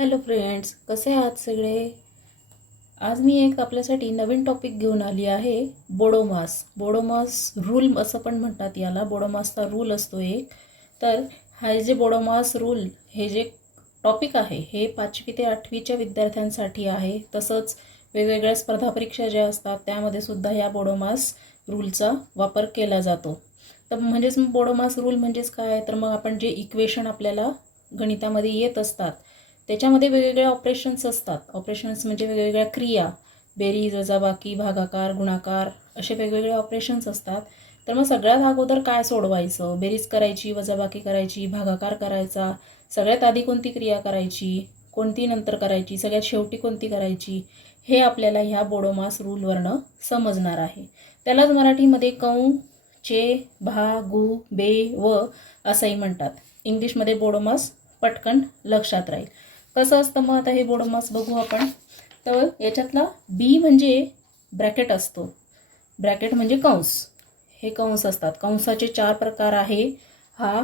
Hello friends, कसे आहात सगळे? आज मी एक आपल्यासाठी नवीन टॉपिक घेऊन आली आहे. बोडोमास रूल असं पण म्हणतात याला. बोडोमासचा रूल असतो एक. तर हा जे बोडोमास रूल हे जे टॉपिक आहे हे 5वी ते 8वीच्या विद्यार्थ्यांसाठी आहे. तसंच वेगवेगळ्या स्पर्धा परीक्षा ज्या असतात त्यामध्ये सुद्धा या बोडोमास रूलचा वापर केला जातो. तर म्हणजेच बोडोमास रूल म्हणजेच काय, तर मग आपण जे इक्वेशन आपल्याला गणितामध्ये येत असतात त्याच्यामध्ये वेगवेगळे ऑपरेशन्स असतात. ऑपरेशन्स म्हणजे वेगवेगळ्या क्रिया, बेरीज, वजाबाकी, भागाकार, गुणाकार असे वेगवेगळे ऑपरेशन्स असतात. तर मग सगळ्यात अगोदर काय सोडवायचं, बेरीज करायची, वजाबाकी करायची, भागाकार करायचा, सगळ्यात आधी कोणती क्रिया करायची, कोणती नंतर करायची, सगळ्यात शेवटी कोणती करायची, हे आपल्याला ह्या बोडोमास रूलवरनं समजणार आहे. त्यालाच मराठीमध्ये कौ, चे, भा, गु, बे, व असंही म्हणतात. इंग्लिशमध्ये बोडोमास पटकन लक्षात राहील. कसं असतं मग आता हे बोडोमास बघू आपण. तर याच्यातला बी म्हणजे ब्रॅकेट असतो. ब्रॅकेट म्हणजे कंस. हे कंस असतात. कंसाचे 4 प्रकार आहे. हा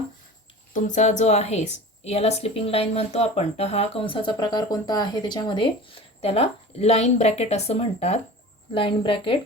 तुमचा जो आहे याला स्लिपिंग लाईन म्हणतो आपण. तर हा कंसाचा प्रकार कोणता आहे त्याच्यामध्ये, त्याला लाईन ब्रॅकेट असं म्हणतात. लाईन ब्रॅकेट,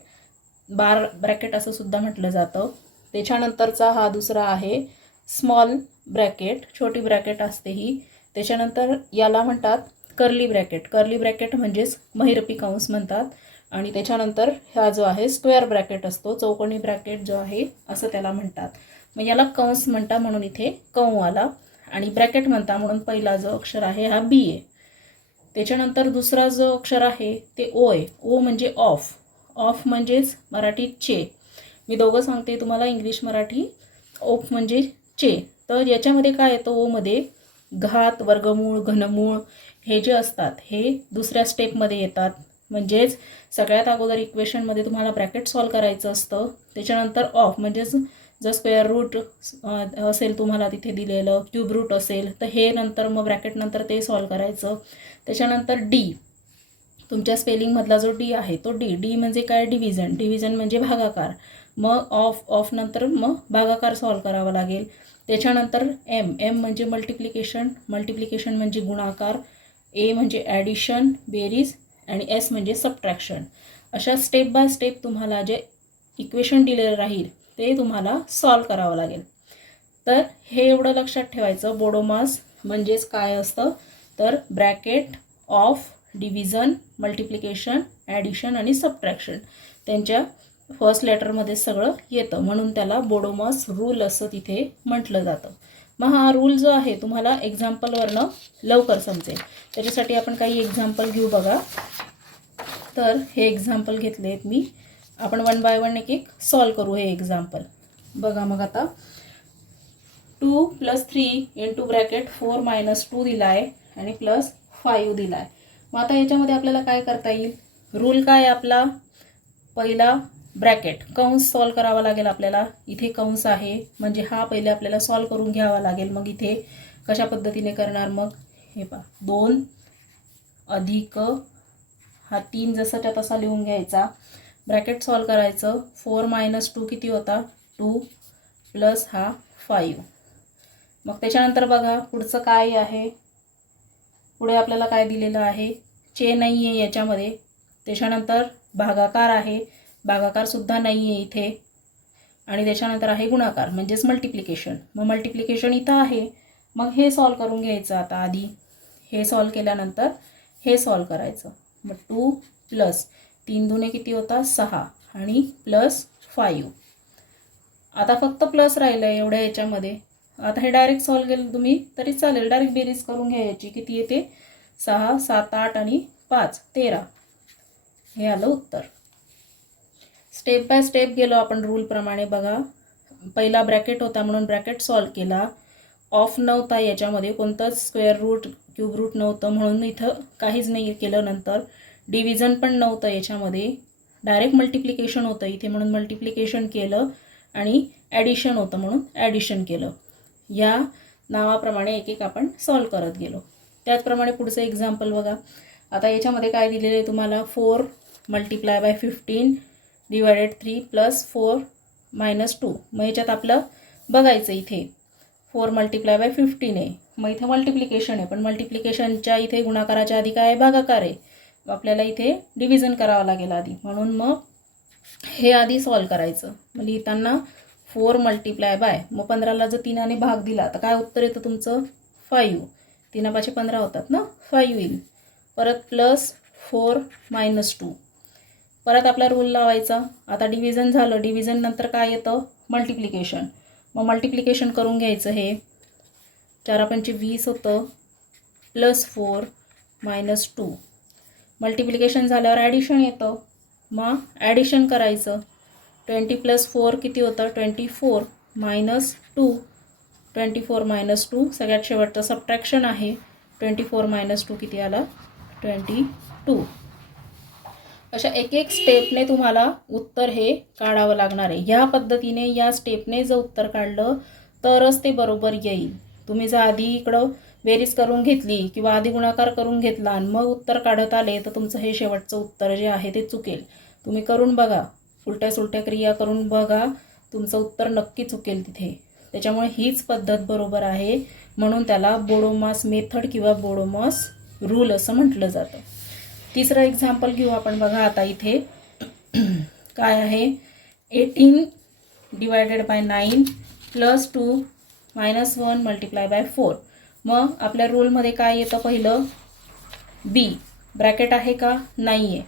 बार ब्रॅकेट असं सुद्धा म्हटलं जातं. त्याच्यानंतरचा हा दुसरा आहे स्मॉल ब्रॅकेट, छोटी ब्रॅकेट असते ही. त्याच्यानंतर याला म्हणतात कर्ली ब्रॅकेट. कर्ली ब्रॅकेट म्हणजेच महिरपी कंस म्हणतात. आणि त्याच्यानंतर हा जो आहे स्क्वेअर ब्रॅकेट असतो, चौकोनी ब्रॅकेट जो आहे असं त्याला म्हणतात. मग याला कंस म्हणता म्हणून इथे कौ आला. आणि ब्रॅकेट म्हणता म्हणून पहिला जो अक्षर आहे हा बी आहे. त्याच्यानंतर दुसरा जो अक्षर आहे ते ओ आहे. ओ म्हणजे ऑफ. ऑफ म्हणजेच मराठीत चे. मी दोघं सांगते तुम्हाला, इंग्लिश मराठी. ऑफ म्हणजे चे. तर याच्यामध्ये काय येतं, ओमध्ये घात, वर्गमूळ, घनमूळ हे जे असतात हे दुसऱ्या स्टेपमध्ये येतात. म्हणजेच सगळ्यात अगोदर इक्वेशनमध्ये तुम्हाला ब्रॅकेट सॉल्व करायचं असतं. त्याच्यानंतर ऑफ म्हणजेच जर स्क्वेअर रूट असेल तुम्हाला तिथे दिलेलं, क्यूब रूट असेल तर हे नंतर मग ब्रॅकेट नंतर ते सॉल्व करायचं. त्याच्यानंतर डी, तुमच्या स्पेलिंगमधला जो डी आहे तो डी. डी म्हणजे काय, डिव्हिजन. डिव्हिजन म्हणजे भागाकार. मग ऑफ नंतर मग भागाकार सॉल्व करावा लागेल. त्याच्यानंतर एम. एम म्हणजे मल्टिप्लिकेशन. मल्टिप्लिकेशन म्हणजे गुणाकार. ए म्हणजे ॲडिशन, बेरीज. आणि एस म्हणजे सबट्रॅक्शन. अशा स्टेप बाय स्टेप तुम्हाला जे इक्वेशन दिलेलं राहील ते तुम्हाला सॉल्व करावं लागेल. तर हे एवढं लक्षात ठेवायचं. बोडोमास म्हणजेच काय असतं, तर bracket, of, division, multiplication, addition आणि सबट्रॅक्शन त्यांच्या फर्स्ट लेटरमध्ये सगळं येतं. म्हणून त्याला बोडोमास रूल असं तिथे म्हटलं जातं. मग हा रूल जो आहे तुम्हाला एक्झाम्पलवरनं लवकर समजेल. त्याच्यासाठी आपण काही एक्झाम्पल घेऊ बघा. तर हे एक्झाम्पल घेतले आहेत मी. आपण 1 बाय 1 एक सॉल्व करू हे एक्झाम्पल. बघा मग आता 2 + 3 इंटू ब्रॅकेट 4 - 2 दिला आहे आणि +5 दिला आहे. मग आता याच्यामध्ये आपल्याला काय करता येईल, रूल काय आपला, पहिला ब्रॅकेट कंस सॉल्व करावा लागेल आपल्याला. इथे कंस आहे म्हणजे हा पहिले आपल्याला सॉल्व करून घ्यावा लागेल. मग इथे कशा पद्धतीने करणार, मग हे पहा 2 अधिक हा 3 जसाच्या तसा लिहून घ्यायचा. ब्रॅकेट सॉल्व करायचं. 4 - 2 किती होता, 2 प्लस हा 5. मग त्याच्यानंतर बघा पुढचं काय आहे, पुढे आपल्याला काय दिलेलं आहे, चे नाही आहे याच्यामध्ये. त्याच्यानंतर भागाकार आहे, भागाकारसुद्धा नाही आहे इथे. आणि त्याच्यानंतर आहे गुणाकार म्हणजेच मल्टिप्लिकेशन. मग मल्टिप्लिकेशन इथं आहे. मग हे सॉल्व करून घ्यायचं. आता आधी हे सॉल्व केल्यानंतर हे सॉल्व करायचं. मग 2 + 3 दुने किती होता, 6 आणि +5. आता फक्त प्लस राहिलं आहे एवढ्या याच्यामध्ये. आता हे डायरेक्ट सॉल्व केलं तुम्ही तरी चालेल. डायरेक्ट बेरीज करून घ्यायची. किती येते, 6, 7, 8 आणि 5, 13. हे आलं उत्तर. स्टेप बाय स्टेप गेलो आपण रूलप्रमाणे. बघा पहिला ब्रॅकेट होता म्हणून ब्रॅकेट सॉल्व केला. ऑफ नव्हता याच्यामध्ये, कोणतंच स्क्वेअर रूट, क्यूब रूट नव्हतं म्हणून इथं काहीच नाही केलं. नंतर डिव्हिजन पण नव्हतं याच्यामध्ये, डायरेक्ट मल्टिप्लिकेशन होतं इथे म्हणून मल्टिप्लिकेशन केलं. आणि ॲडिशन होतं म्हणून ॲडिशन केलं. या नावाप्रमाणे एक एक आपण सॉल्व करत गेलो. त्याचप्रमाणे पुढचं एक्झाम्पल बघा. आता याच्यामध्ये काय दिलेलं आहे तुम्हाला, 4 × 15 / 3 + 4 - 2. मग याच्यात आपलं बघायचं इथे 4 मल्टिप्लाय बाय 15 आहे. मग इथे मल्टिप्लिकेशन आहे, पण मल्टिप्लिकेशनच्या इथे गुणाकाराच्या आधी काय आहे, भागाकार आहे. आपल्याला इथे डिव्हिजन करावं लागेल आधी, म्हणून मग हे आधी सॉल्व करायचं. मग लिहिताना 4 मल्टिप्लाय बाय, मग 15ला जर 3ने भाग दिला तर काय उत्तर येतं तुमचं 5. 3 15 होतात ना, 5 येईल. परत प्लस 4 मायनस 2. परत आपला रूल लावायचा. आता डिव्हिजन झालं, डिव्हिजन नंतर काय येतं मल्टिप्लिकेशन. मग मल्टिप्लिकेशन करून घ्यायचं. हे 4 पंचे 20 होतं, प्लस 4 मायनस 2. मल्टिप्लिकेशन झाल्यावर ॲडिशन येतं, मग ॲडिशन करायचं. 20 प्लस 4 किती होतं 24 मायनस 2. 24 मायनस 2 सगळ्यात शेवटचं सबट्रॅक्शन आहे. 24 मायनस 2 किती आला 22. अशा एक एक स्टेपने तुम्हाला उत्तर हे काढावं लागणार आहे. ह्या पद्धतीने या स्टेपने जर उत्तर काढलं तरच ते बरोबर येईल. तुम्ही जर आधी इकडं बेरीज करून घेतली किंवा आधी गुणाकार करून घेतला आणि मग उत्तर काढत आले तर तुमचं हे शेवटचं उत्तर जे आहे ते चुकेल. तुम्ही करून बघा, उलट्या सुलट्या क्रिया करून बघा, तुमचं उत्तर नक्की चुकेल तिथे. त्याच्यामुळे हीच पद्धत बरोबर आहे, म्हणून त्याला बोडोमास मेथड किंवा बोडोमास रूल असं म्हटलं जातं. तिसरं एक्झाम्पल घेऊ आपण. बघा आता इथे काय आहे, 18 divided by 9 plus 2 minus 1 multiply by 4. मग आपल्या रूलमध्ये काय येतं, पहिलं बी ब्रॅकेट आहे का, नाही आहे.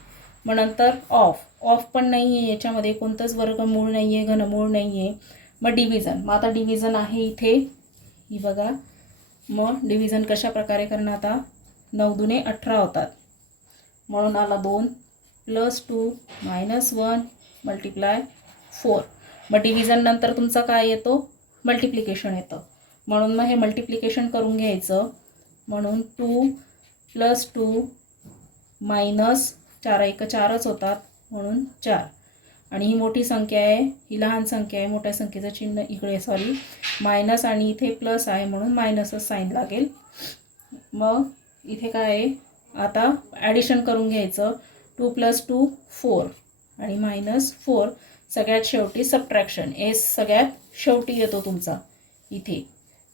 मग नंतर ऑफ पण नाही आहे, याच्यामध्ये कोणतंच वर्गमूळ नाही आहे, घनमूळ नाही आहे. मग डिव्हिजन, मग आता डिव्हिजन आहे इथे, ही बघा. मग डिव्हिजन कशा प्रकारे करणार, आता 9 दुने 18 होतात, म्हणून आला 2 प्लस 2 मायनस 1 मल्टिप्लाय 4. मग डिव्हिजन नंतर तुमचा काय येतो मल्टिप्लिकेशन येतं, म्हणून मग हे मल्टिप्लिकेशन करून घ्यायचं. म्हणून 2 प्लस 2 मायनस 4 1 4च होतात, म्हणून 4. आणि ही मोठी संख्या आहे, ही लहान संख्या आहे, मोठ्या संख्येचं चिन्ह इकडे मायनस आणि इथे प्लस आहे, म्हणून मायनसच साईन लागेल. मग इथे काय आहे, आता ॲडिशन करून घ्यायचं. 2 प्लस 2 4 आणि मायनस 4 सगळ्यात शेवटी सबट्रॅक्शन. एस सगळ्यात शेवटी येतो तुमचा इथे,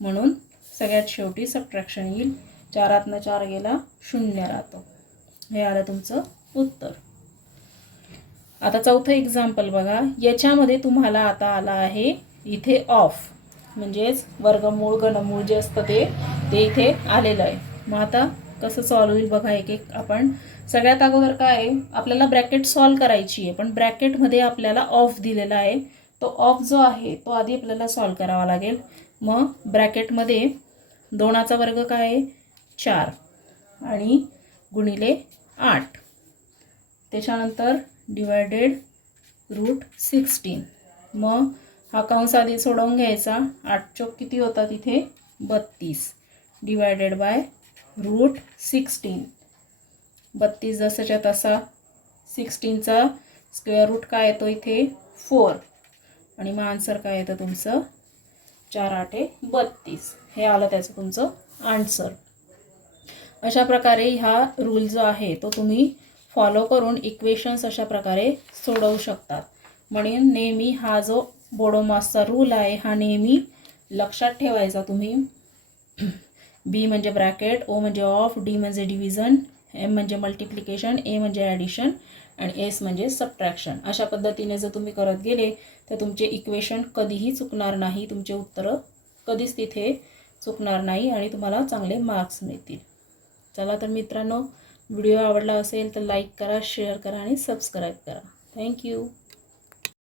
म्हणून सगळ्यात शेवटी सबट्रॅक्शन येईल. 4 4 गेला 0 राहतो. हे आलं तुमचं उत्तर. आता चौथं एक्झाम्पल बघा. याच्यामध्ये तुम्हाला आता आला आहे इथे ऑफ, म्हणजेच वर्गमूळ घनमूळ जे असतं ते इथे आलेलं आहे. मग आता कसं सॉल्व होईल बघा एक एक आपण. सगळ्यात अगोदर काय आहे, आपल्याला ब्रॅकेट सॉल्व करायची आहे, पण ब्रॅकेटमध्ये आपल्याला ऑफ दिलेला आहे. तो ऑफ जो आहे तो आधी आपल्याला सॉल्व करावा लागेल. मग ब्रॅकेटमध्ये 2चा वर्ग काय आहे 4 आणि गुणिले 8. त्याच्यानंतर डिवायडेड रूट 16. मग हा कंस आधी सोडवून घ्यायचा. 8 चौक किती होतात इथे 32 डिवायडेड बाय रूट 16. 32 जसाच्या तसा. 16चा स्क्वेअर रूट काय येतो इथे 4 आणि मग आन्सर काय येतं तुमचं 4 8 32. हे आलं त्याचं तुमचं आन्सर. अशा प्रकारे हा रूल जो आहे तो तुम्ही फॉलो करून इक्वेशन्स अशा प्रकारे सोडवू शकतात. म्हणून नेहमी हा जो बोडोमासचा रूल आहे हा नेहमी लक्षात ठेवायचा तुम्ही. बी म्हणजे ब्रॅकेट, ओ म्हणजे ऑफ, डी म्हणजे डिव्हिजन, एम म्हणजे मल्टिप्लिकेशन, ए म्हणजे ॲडिशन आणि एस म्हणजे सबट्रॅक्शन. अशा पद्धतीने जर तुम्ही करत गेले तर तुमचे इक्वेशन कधीही चुकणार नाही, तुमचे उत्तरं कधीच तिथे चुकणार नाही आणि तुम्हाला चांगले मार्क्स मिळतील. चला तर मित्रांनो, व्हिडिओ आवडला असेल तर लाईक करा, शेअर करा आणि सबस्क्राईब करा. थँक्यू.